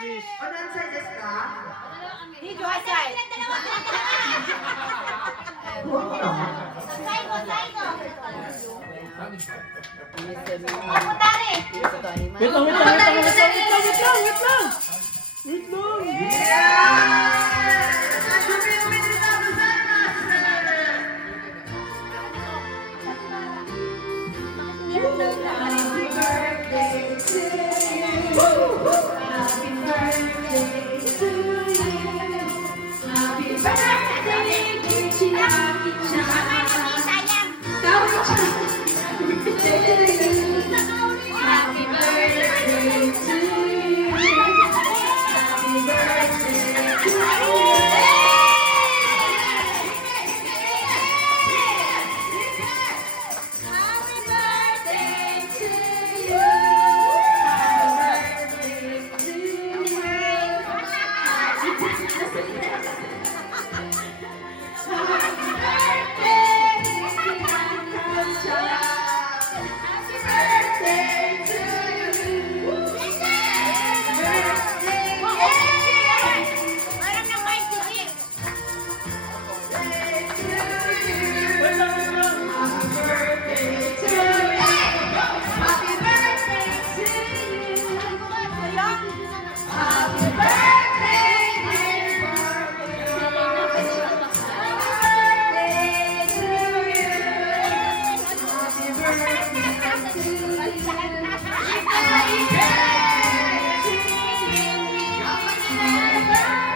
wish. O, non-suggest ka? Video asay. Punto. Oh, putari. Wait lang. Wait lang. Happy birthday to you. Happy birthday to you. Happy birthday, Kichia, Kichia. Happy birthday to you. Happy birthday to you. Happy birthday to you. Happy birthday to you. Happy birthday, Bianca. Happy birthday to you. Parang na mic to eat. Birthday to you. Happy birthday to you. Happy birthday to you. Happy birthday, dear Barbara. Happy birthday to you. Happy birthday to you. Happy birthday to you.